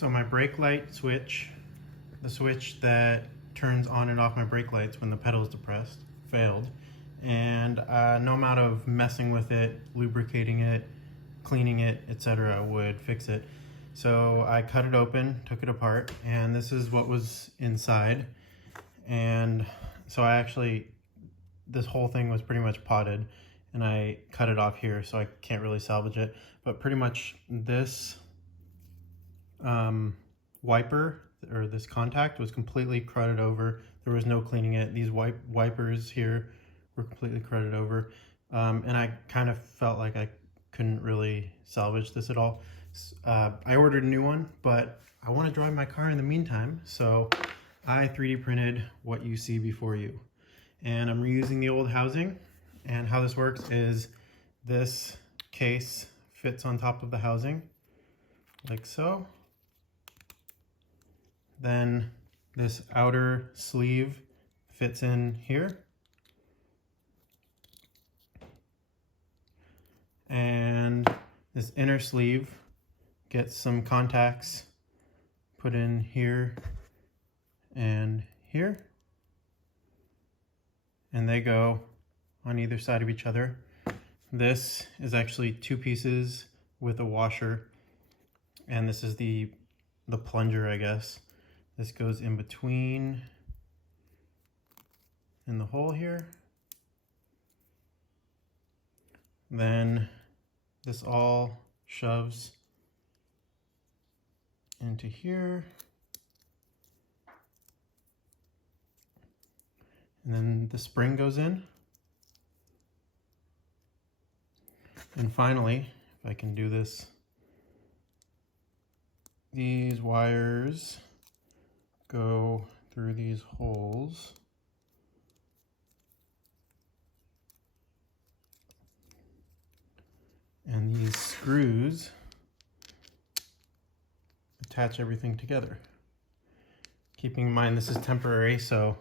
So my brake light switch, the switch that turns on and off my brake lights when the pedal is depressed, failed. And no amount of messing with it, lubricating it, cleaning it, etc. would fix it. So I cut it open, took it apart, and this is what was inside. And so this whole thing was pretty much potted, and I cut it off here, so I can't really salvage it. But pretty much this wiper, or this contact, was completely crudded over. There was no cleaning it. These wipers here were completely crudded over. And I kind of felt like I couldn't really salvage this at all. I ordered a new one, but I want to drive my car in the meantime, so I 3D printed what you see before you. And I'm reusing the old housing, and how this works is this case fits on top of the housing like so. Then this outer sleeve fits in here, and this inner sleeve gets some contacts put in here and here, and they go on either side of each other. This is actually two pieces with a washer, and this is the plunger, I guess. This goes in between in the hole here. Then this all shoves into here. And then the spring goes in. And finally, if I can do this, these wires go through these holes. And these screws attach everything together. Keeping in mind this is temporary, so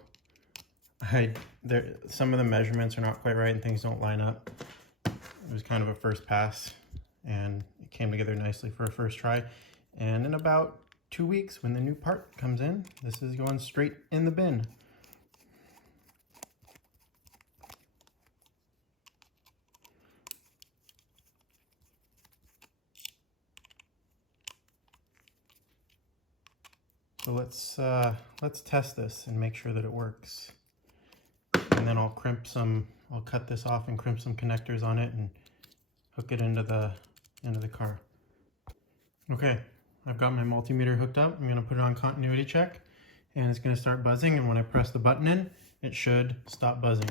some of the measurements are not quite right and things don't line up. It was kind of a first pass, and it came together nicely for a first try. And in about 2 weeks, when the new part comes in, this is going straight in the bin. So let's test this and make sure that it works. And then I'll cut this off and crimp some connectors on it and hook it into the car. Okay, I've got my multimeter hooked up. I'm gonna put it on continuity check, and it's gonna start buzzing, and when I press the button in, it should stop buzzing.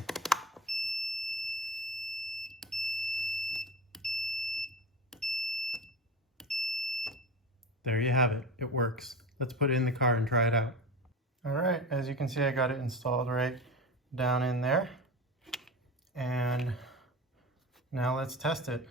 There you have it, it works. Let's put it in the car and try it out. All right, as you can see, I got it installed right down in there. And now let's test it.